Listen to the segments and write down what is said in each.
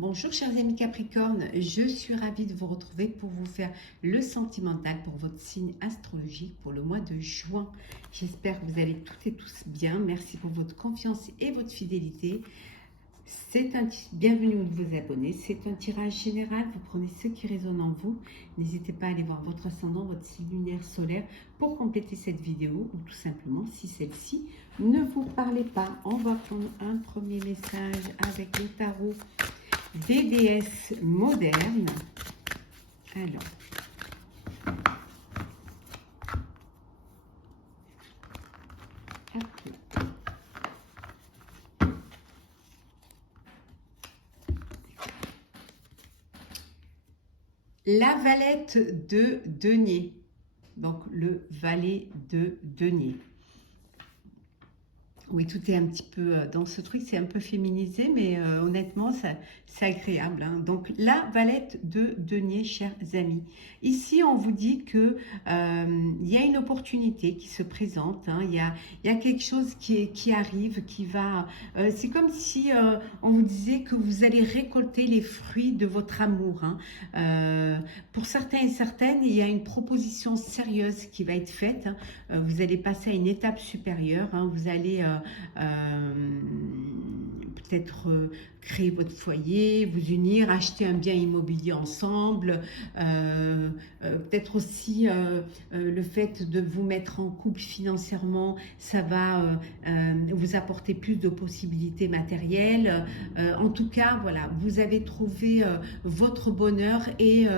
Bonjour chers amis Capricorne, je suis ravie de vous retrouver pour vous faire le sentimental pour votre signe astrologique pour le mois de juin. J'espère que vous allez toutes et tous bien. Merci pour votre confiance et votre fidélité. Bienvenue aux nouveaux abonnés. C'est un tirage général. Vous prenez ce qui résonne en vous. N'hésitez pas à aller voir votre ascendant, votre signe lunaire solaire pour compléter cette vidéo ou tout simplement si celle-ci ne vous parlait pas. On va prendre un premier message avec le tarot des déesses modernes. Alors, hop. La valette de denier, donc le valet de denier. Oui, tout est un petit peu dans ce truc, c'est un peu féminisé, mais honnêtement, c'est agréable. Hein. Donc, la valette de denier, chers amis. Ici, on vous dit que y a une opportunité qui se présente. Hein. Il y a quelque chose qui arrive, qui va... c'est comme si on vous disait que vous allez récolter les fruits de votre amour. Hein. Pour certains et certaines, il y a une proposition sérieuse qui va être faite. Hein. Vous allez passer à une étape supérieure. Hein. Vous allez... peut-être créer votre foyer, vous unir, acheter un bien immobilier ensemble, peut-être aussi le fait de vous mettre en couple financièrement, ça va vous apporter plus de possibilités matérielles. En tout cas, voilà, vous avez trouvé votre bonheur et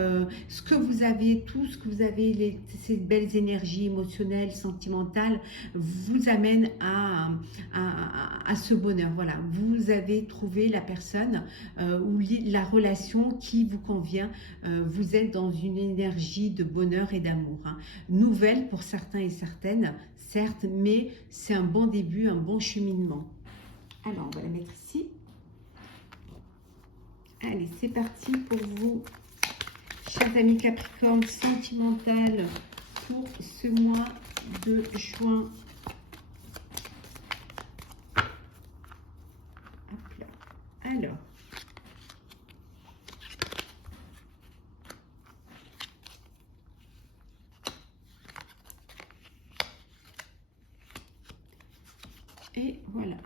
ce que vous avez, tout ce que vous avez, ces belles énergies émotionnelles, sentimentales, vous amène à ce bonheur. Voilà, vous avez trouvé la personne ou la relation qui vous convient. Vous êtes dans une énergie de bonheur et d'amour. Hein. Nouvelle pour certains et certaines, certes, mais c'est un bon début, un bon cheminement. Alors, on va la mettre ici. Allez, c'est parti pour vous, chers amis Capricorne, sentimental pour ce mois de juin. Alors, et voilà.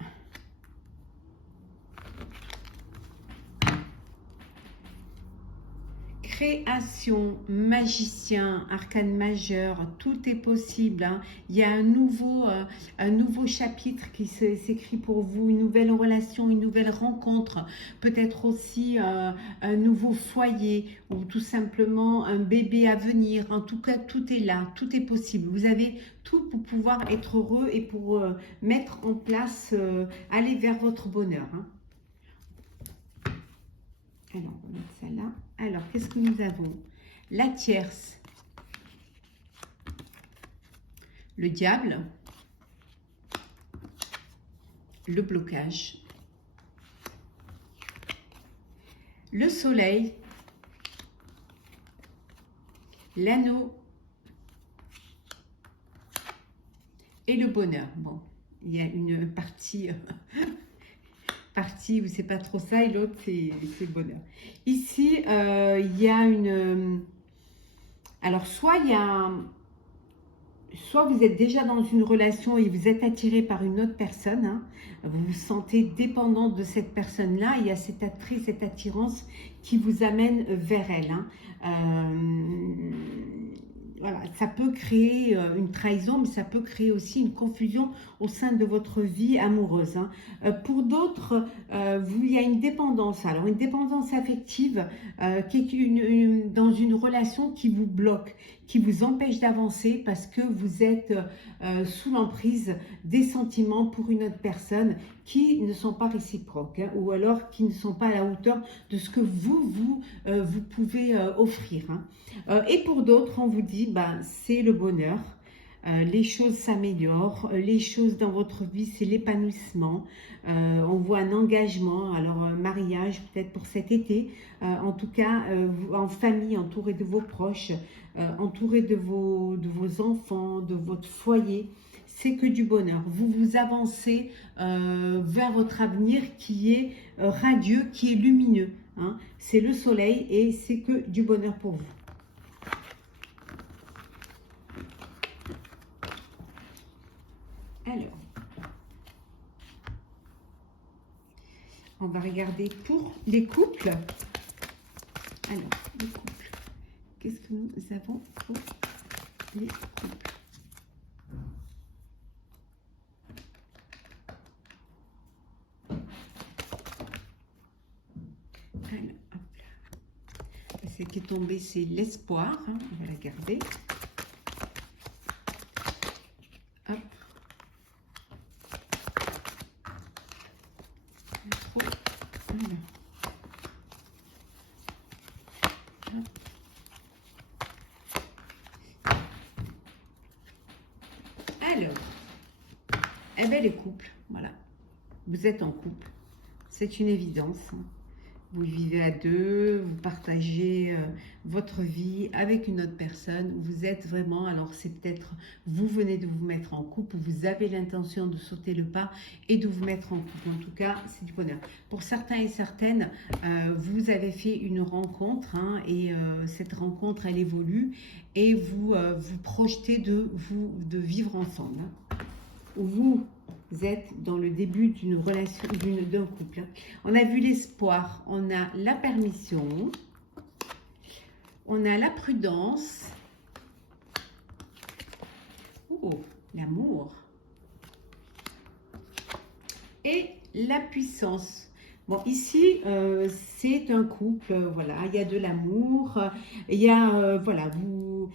Création, magicien, arcane majeur, tout est possible. Hein. Il y a un nouveau chapitre qui s'écrit pour vous, une nouvelle relation, une nouvelle rencontre, peut-être aussi un nouveau foyer ou tout simplement un bébé à venir. En tout cas, tout est là, tout est possible. Vous avez tout pour pouvoir être heureux et pour mettre en place, aller vers votre bonheur. Hein. Alors, on va mettre ça là. Alors, qu'est-ce que nous avons? La tierce, le diable, le blocage, le soleil, l'anneau et le bonheur. Bon, il y a une partie... où c'est pas trop ça et l'autre c'est le bonheur. Ici il y a une alors soit vous êtes déjà dans une relation et vous êtes attiré par une autre personne, hein, vous vous sentez dépendant de cette personne là, il y a cette attrait, cette attirance qui vous amène vers elle. Hein. Voilà, ça peut créer une trahison, mais ça peut créer aussi une confusion au sein de votre vie amoureuse. Hein. Pour d'autres, il y a une dépendance. Alors, une dépendance affective qui est dans une relation qui vous bloque, qui vous empêche d'avancer parce que vous êtes sous l'emprise des sentiments pour une autre personne qui ne sont pas réciproques, hein, ou alors qui ne sont pas à la hauteur de ce que vous pouvez offrir. Hein. Et pour d'autres, on vous dit, c'est le bonheur. Les choses s'améliorent, les choses dans votre vie, c'est l'épanouissement. On voit un engagement, alors mariage peut-être pour cet été, en tout cas en famille, entouré de vos proches, entouré de vos enfants, de votre foyer. c'est que du bonheur. Vous vous avancez vers votre avenir qui est radieux, qui est lumineux. Hein. C'est le soleil et c'est que du bonheur pour vous. Alors, on va regarder pour les couples. Alors, les couples. Qu'est-ce que nous avons pour les couples? Alors, hop là. Ce qui est tombé, c'est l'espoir. Hein. On va la garder. Hop. Voilà. Alors, eh bien les couples, voilà, vous êtes en couple, c'est une évidence. Hein. Vous vivez à deux, vous partagez votre vie avec une autre personne, vous êtes vraiment, alors c'est peut-être, vous venez de vous mettre en couple, vous avez l'intention de sauter le pas et de vous mettre en couple. En tout cas, c'est du bonheur. Pour certains et certaines, vous avez fait une rencontre hein, et cette rencontre, elle évolue et vous vous projetez de vivre ensemble. Hein. Vous êtes dans le début d'une relation, d'un couple. On a vu l'espoir, on a la permission, on a la prudence, oh, l'amour et la puissance. Bon, ici, c'est un couple, voilà, il y a de l'amour, il y a, voilà, vous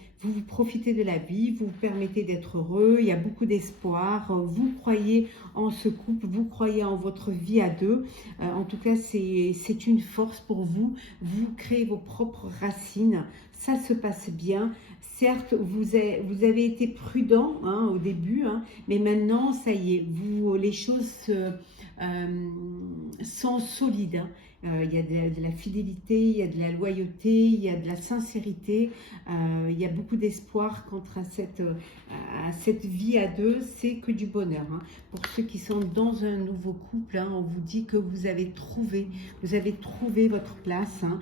profitez de la vie, vous vous permettez d'être heureux, il y a beaucoup d'espoir, vous croyez en ce couple, vous croyez en votre vie à deux, en tout cas, c'est une force pour vous, vous créez vos propres racines, ça se passe bien. Certes, vous avez été prudent hein, au début, hein, mais maintenant, ça y est, les choses sont solides. Hein. Il y a de la fidélité, il y a de la loyauté, il y a de la sincérité, il y a beaucoup d'espoir quant à cette vie à deux, c'est que du bonheur. Hein. Pour ceux qui sont dans un nouveau couple, hein, on vous dit que vous avez trouvé votre place, hein.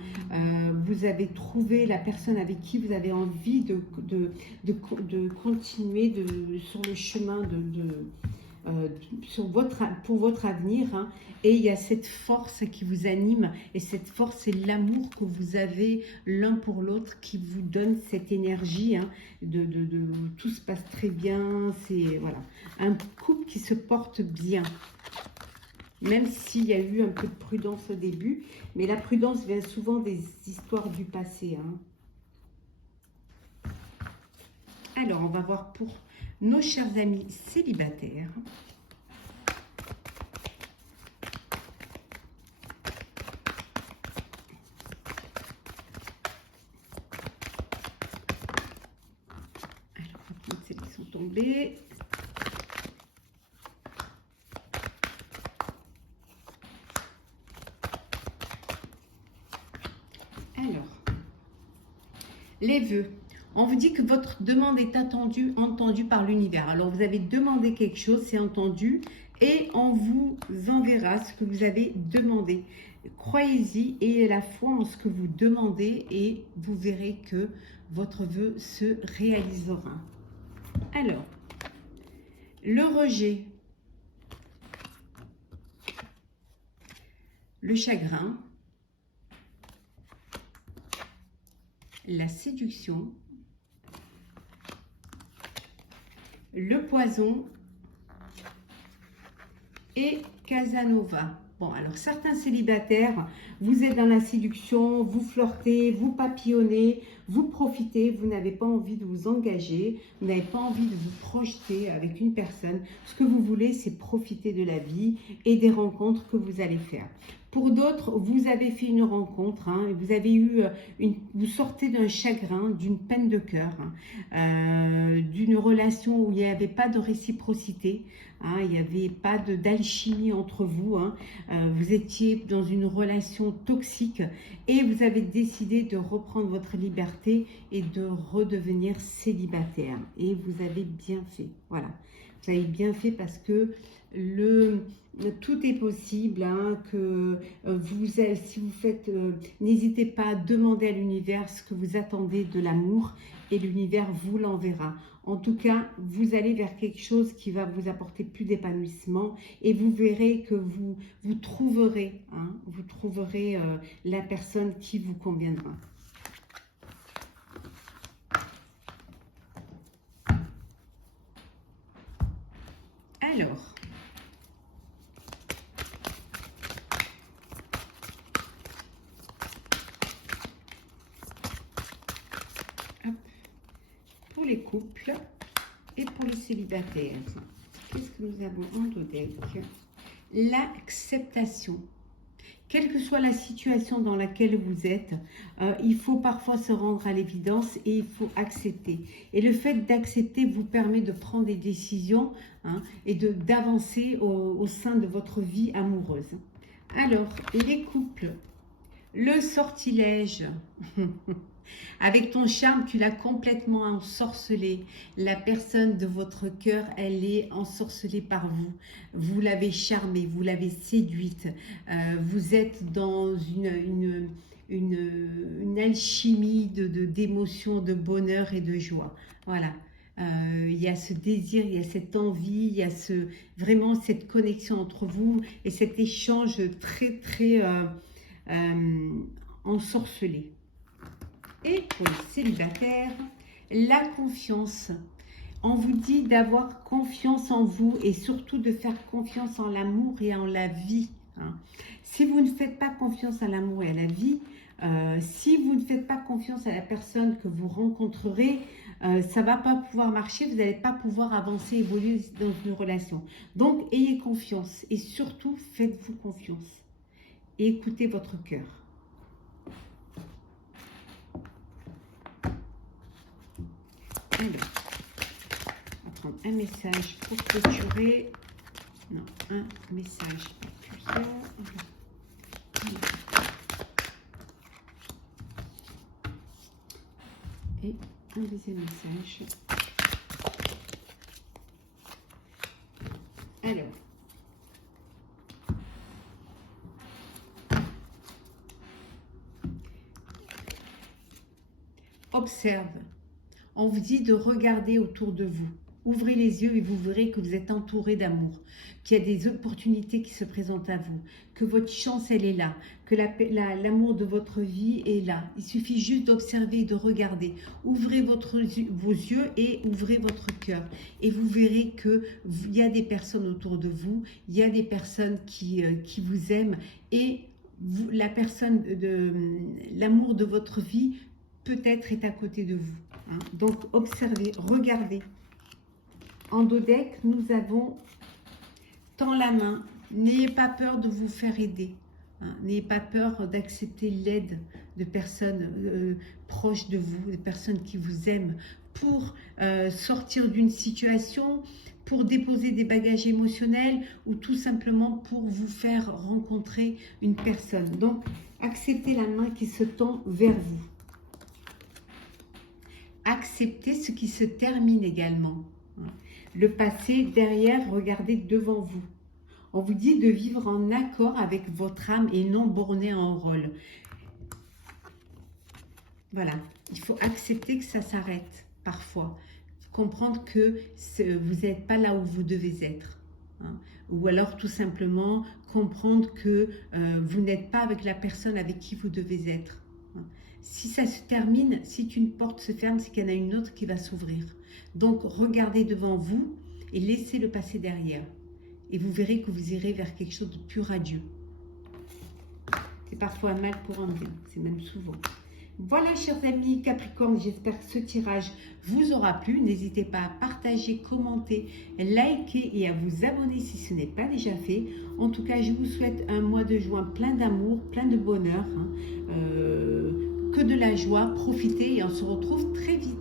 Vous avez trouvé la personne avec qui vous avez envie de continuer sur le chemin pour votre avenir, hein, et il y a cette force qui vous anime et cette force c'est l'amour que vous avez l'un pour l'autre qui vous donne cette énergie hein, tout se passe très bien, c'est voilà un couple qui se porte bien même s'il y a eu un peu de prudence au début, mais la prudence vient souvent des histoires du passé hein. Alors on va voir pour nos chers amis célibataires. Alors, ils sont tombés. Alors, les vœux. On vous dit que votre demande est entendue par l'univers. Alors, vous avez demandé quelque chose, c'est entendu, et on vous enverra ce que vous avez demandé. Croyez-y et ayez la foi en ce que vous demandez et vous verrez que votre vœu se réalisera. Alors, le rejet, le chagrin, la séduction, le poison et Casanova. Bon, alors certains célibataires, vous êtes dans la séduction, vous flirtez, vous papillonnez, vous profitez, vous n'avez pas envie de vous engager, vous n'avez pas envie de vous projeter avec une personne. Ce que vous voulez, c'est profiter de la vie et des rencontres que vous allez faire. Pour d'autres, vous avez fait une rencontre, hein, vous avez eu vous sortez d'un chagrin, d'une peine de cœur, hein, d'une relation où il n'y avait pas de réciprocité, hein, il n'y avait pas d'alchimie entre vous, hein, vous étiez dans une relation toxique et vous avez décidé de reprendre votre liberté et de redevenir célibataire. Et vous avez bien fait, voilà. Vous avez bien fait parce que tout est possible, hein, que si vous faites, n'hésitez pas à demander à l'univers ce que vous attendez de l'amour et l'univers vous l'enverra. En tout cas, vous allez vers quelque chose qui va vous apporter plus d'épanouissement et vous verrez que vous trouverez, hein, la personne qui vous conviendra. Alors, hop, pour les couples et pour les célibataires, qu'est-ce que nous avons en deck? L'acceptation. Quelle que soit la situation dans laquelle vous êtes, il faut parfois se rendre à l'évidence et il faut accepter. Et le fait d'accepter vous permet de prendre des décisions, hein, et d'avancer au sein de votre vie amoureuse. Alors, les couples, le sortilège. Avec ton charme, tu l'as complètement ensorcelé. La personne de votre cœur, elle est ensorcelée par vous. Vous l'avez charmée, vous l'avez séduite. Vous êtes dans une alchimie d'émotions, de bonheur et de joie. Voilà. Il y a ce désir, il y a cette envie, il y a vraiment cette connexion entre vous et cet échange très, très ensorcelé. Et pour les célibataires, la confiance. On vous dit d'avoir confiance en vous et surtout de faire confiance en l'amour et en la vie, hein. Si vous ne faites pas confiance à l'amour et à la vie, si vous ne faites pas confiance à la personne que vous rencontrerez, ça ne va pas pouvoir marcher, vous n'allez pas pouvoir avancer, évoluer dans une relation. Donc, ayez confiance et surtout, faites-vous confiance. Et écoutez votre cœur. Alors, on va prendre un message pour clôturer. Non, un message, pas plusieurs. Et un deuxième message. Alors, observe. On vous dit de regarder autour de vous. Ouvrez les yeux et vous verrez que vous êtes entouré d'amour, qu'il y a des opportunités qui se présentent à vous, que votre chance, elle est là, que l'amour de votre vie est là. Il suffit juste d'observer et de regarder. Ouvrez vos yeux et ouvrez votre cœur. Et vous verrez qu'il y a des personnes autour de vous, il y a des personnes qui vous aiment et l'amour de votre vie peut-être est à côté de vous. Hein. Donc, observez, regardez. En dos deck, nous avons tend la main. N'ayez pas peur de vous faire aider. Hein. N'ayez pas peur d'accepter l'aide de personnes proches de vous, des personnes qui vous aiment, pour sortir d'une situation, pour déposer des bagages émotionnels ou tout simplement pour vous faire rencontrer une personne. Donc, acceptez la main qui se tend vers vous. Acceptez ce qui se termine également. Le passé, derrière, regardez devant vous. On vous dit de vivre en accord avec votre âme et non borné en rôle. Voilà, il faut accepter que ça s'arrête parfois. Comprendre que vous n'êtes pas là où vous devez être. Hein. Ou alors tout simplement comprendre que vous n'êtes pas avec la personne avec qui vous devez être. Hein. Si ça se termine, si une porte se ferme, c'est qu'il y en a une autre qui va s'ouvrir. Donc, regardez devant vous et laissez le passé derrière. Et vous verrez que vous irez vers quelque chose de plus radieux. C'est parfois un mal pour un bien, c'est même souvent. Voilà, chers amis Capricorne, j'espère que ce tirage vous aura plu. N'hésitez pas à partager, commenter, liker et à vous abonner si ce n'est pas déjà fait. En tout cas, je vous souhaite un mois de juin plein d'amour, plein de bonheur, hein, que de la joie. Profitez et on se retrouve très vite.